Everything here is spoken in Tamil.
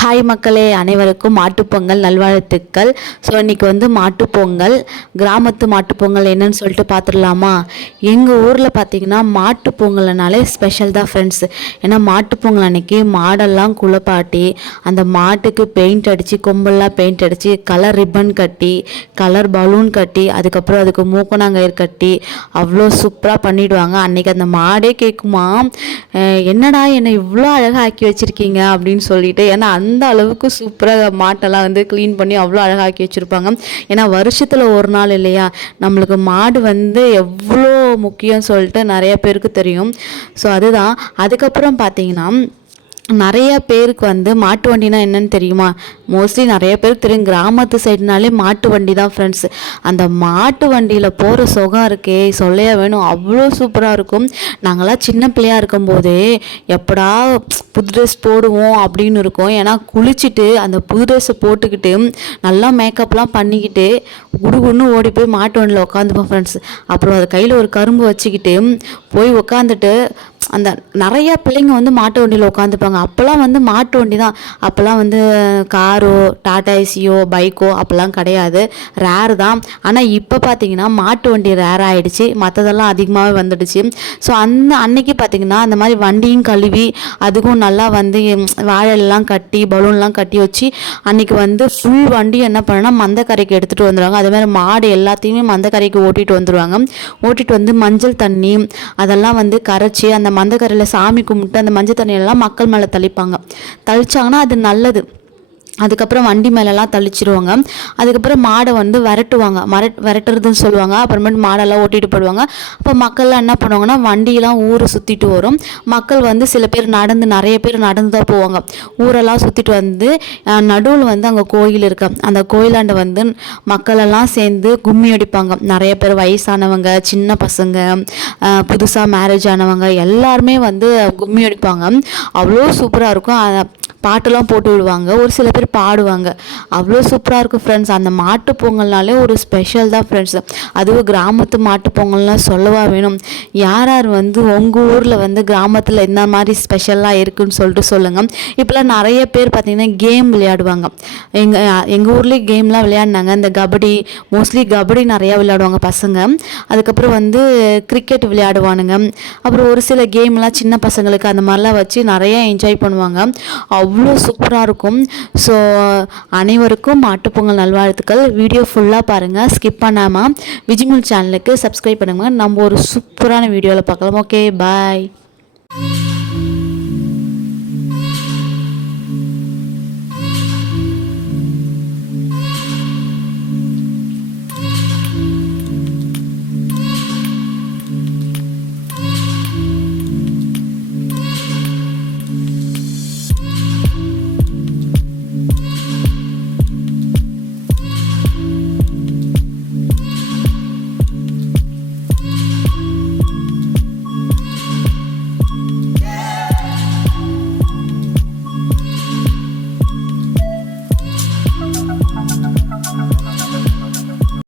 ஹாய் மக்களே, அனைவருக்கும் மாட்டுப்பொங்கல் நல்வாழ்த்துக்கள். ஸோ இன்றைக்கி வந்து மாட்டுப்பொங்கல், கிராமத்து மாட்டுப்பொங்கல் என்னன்னு சொல்லிட்டு பார்த்துடலாமா? எங்கள் ஊரில் பார்த்திங்கன்னா மாட்டுப்பொங்கல்னாலே ஸ்பெஷல் தான் ஃப்ரெண்ட்ஸ். ஏன்னா மாட்டுப்பொங்கல் அன்றைக்கி மாடெல்லாம் குளிப்பாட்டி அந்த மாட்டுக்கு பெயிண்ட் அடித்து, கொம்பெல்லாம் பெயிண்ட் அடித்து, கலர் ரிப்பன் கட்டி, கலர் பலூன் கட்டி, அதுக்கப்புறம் அதுக்கு மூக்கணாங்கயிறு கட்டி அவ்வளோ சூப்பராக பண்ணிவிடுவாங்க. அன்றைக்கி அந்த மாடே கேட்குமா, என்னடா என்னை இவ்வளோ அழகாக ஆக்கி வச்சுருக்கீங்க அப்படின்னு சொல்லிட்டு. ஏன்னா அந்த அளவுக்கு சூப்பராக மாட்டெல்லாம் வந்து க்ளீன் பண்ணி அவ்வளோ அழகாக்கி வச்சுருப்பாங்க. ஏன்னா வருஷத்தில் ஒரு நாள் இல்லையா, நம்மளுக்கு மாடு வந்து எவ்வளோ முக்கியம் சொல்லிட்டு நிறைய பேருக்கு தெரியும். ஸோ அதுதான். அதுக்கப்புறம் பார்த்தீங்கன்னா நிறைய பேருக்கு வந்து மாட்டு வண்டினா என்னன்னு தெரியுமா? மோஸ்ட்லி நிறைய பேருக்கு தெரியும். கிராமத்து சைடுனாலே மாட்டு வண்டி தான் ஃப்ரெண்ட்ஸ். அந்த மாட்டு வண்டியில் போகிற சுகம் இருக்கே சொல்லையா வேணும், அவ்வளோ சூப்பராக இருக்கும். நாங்களாம் சின்ன பிள்ளையாக இருக்கும்போதே எப்படா புது ட்ரெஸ் போடுவோம் அப்படின்னு இருக்கும். ஏன்னா குளிச்சுட்டு அந்த புது ட்ரெஸ்ஸை போட்டுக்கிட்டு நல்லா மேக்கப்லாம் பண்ணிக்கிட்டு குடுகுன்னு ஓடி போய் மாட்டு வண்டியில் உட்காந்துப்போம் ஃப்ரெண்ட்ஸ். அப்புறம் அது கையில் ஒரு கரும்பு வச்சுக்கிட்டு போய் உட்காந்துட்டு அந்த நிறையா பிள்ளைங்க வந்து மாட்டு வண்டியில் உட்காந்துப்பாங்க. அப்போல்லாம் வந்து மாட்டு வண்டி தான். அப்போல்லாம் வந்து காரோ, டாடா ஏசியோ, பைக்கோ அப்போல்லாம் கிடையாது, ரேர் தான். ஆனால் இப்போ பார்த்தீங்கன்னா மாட்டு வண்டி ரேர் ஆகிடுச்சு, மற்றதெல்லாம் அதிகமாகவே வந்துடுச்சு. ஸோ அன்னைக்கு பார்த்திங்கன்னா அந்த மாதிரி வண்டியும் கழுவி அதுக்கும் நல்லா வந்து வாழைலாம் கட்டி பலூன்லாம் கட்டி வச்சு அன்றைக்கி வந்து ஃபுல் வண்டி என்ன பண்ணனா மந்தக்கரைக்கு எடுத்துகிட்டு வந்துடுவாங்க. அதேமாதிரி மாடு எல்லாத்தையுமே மந்தக்கரைக்கு ஓட்டிகிட்டு வந்துடுவாங்க. ஓட்டிகிட்டு வந்து மஞ்சள் தண்ணி அதெல்லாம் வந்து கரைச்சி அந்த மந்தக்கரையில் சாமி கும்பிட்டு அந்த மஞ்சள் தண்ணியெல்லாம் மக்கள் மேலே தெளிச்சாங்கன்னா அது நல்லது. அதுக்கப்புறம் வண்டி மேலெலாம் தெளிச்சிருவாங்க. அதுக்கப்புறம் மாடை வந்து விரட்டுவாங்க, விரட்டுறதுன்னு சொல்லுவாங்க. அப்புறமேட்டு மாடெல்லாம் ஓட்டிகிட்டு போடுவாங்க. அப்போ மக்கள்லாம் என்ன பண்ணுவாங்கன்னா வண்டியெலாம் ஊரை சுற்றிட்டு வரும். மக்கள் வந்து சில பேர் நிறைய பேர் நடந்து தான் போவாங்க. ஊரெல்லாம் சுற்றிட்டு வந்து நடுவில் வந்து அங்கே கோயில் இருக்கு. அந்த கோயிலாண்ட வந்து மக்களெல்லாம் சேர்ந்து கும்மி அடிப்பாங்க. நிறைய பேர் வயசானவங்க, சின்ன பசங்க, புதுசாக மேரேஜ் ஆனவங்க எல்லாருமே வந்து கும்மி அடிப்பாங்க. அவ்வளோ சூப்பராக இருக்கும். பாட்டெல்லாம் போட்டு விடுவாங்க. ஒரு சில பேர் பாடுவாங்க. அவ்வளோ சூப்பராக இருக்கும் ஃப்ரெண்ட்ஸ். அந்த மாட்டு பொங்கல்னாலே ஒரு ஸ்பெஷல் தான் ஃப்ரெண்ட்ஸ். அதுவும் கிராமத்து மாட்டு பொங்கல்னால் சொல்லவா வேணும். யார் யார் வந்து உங்கள் ஊரில் வந்து கிராமத்தில் இந்த மாதிரி ஸ்பெஷலாக இருக்குதுன்னு சொல்லிட்டு சொல்லுங்கள். இப்போலாம் நிறைய பேர் பார்த்திங்கன்னா கேம் விளையாடுவாங்க. எங்கள் ஊர்லேயே கேம்லாம் விளையாடினாங்க. இந்த கபடி, மோஸ்ட்லி கபடி நிறையா விளையாடுவாங்க பசங்க. அதுக்கப்புறம் வந்து கிரிக்கெட் விளையாடுவானுங்க. அப்புறம் ஒரு சில கேம்லாம் சின்ன பசங்களுக்கு அந்த மாதிரிலாம் வச்சு நிறையா என்ஜாய் பண்ணுவாங்க. அவ்வளோ சூப்பராக இருக்கும். ஸோ அனைவருக்கும் மாட்டுப்பொங்கல் நல்வாழ்த்துக்கள். வீடியோ ஃபுல்லாக பாருங்கள், ஸ்கிப் பண்ணாமல் விஜிமுல் சேனலுக்கு சப்ஸ்கிரைப் பண்ணுங்கள். நம்ம ஒரு சூப்பரான வீடியோவில் பார்க்கலாம். ஓகே, பாய்.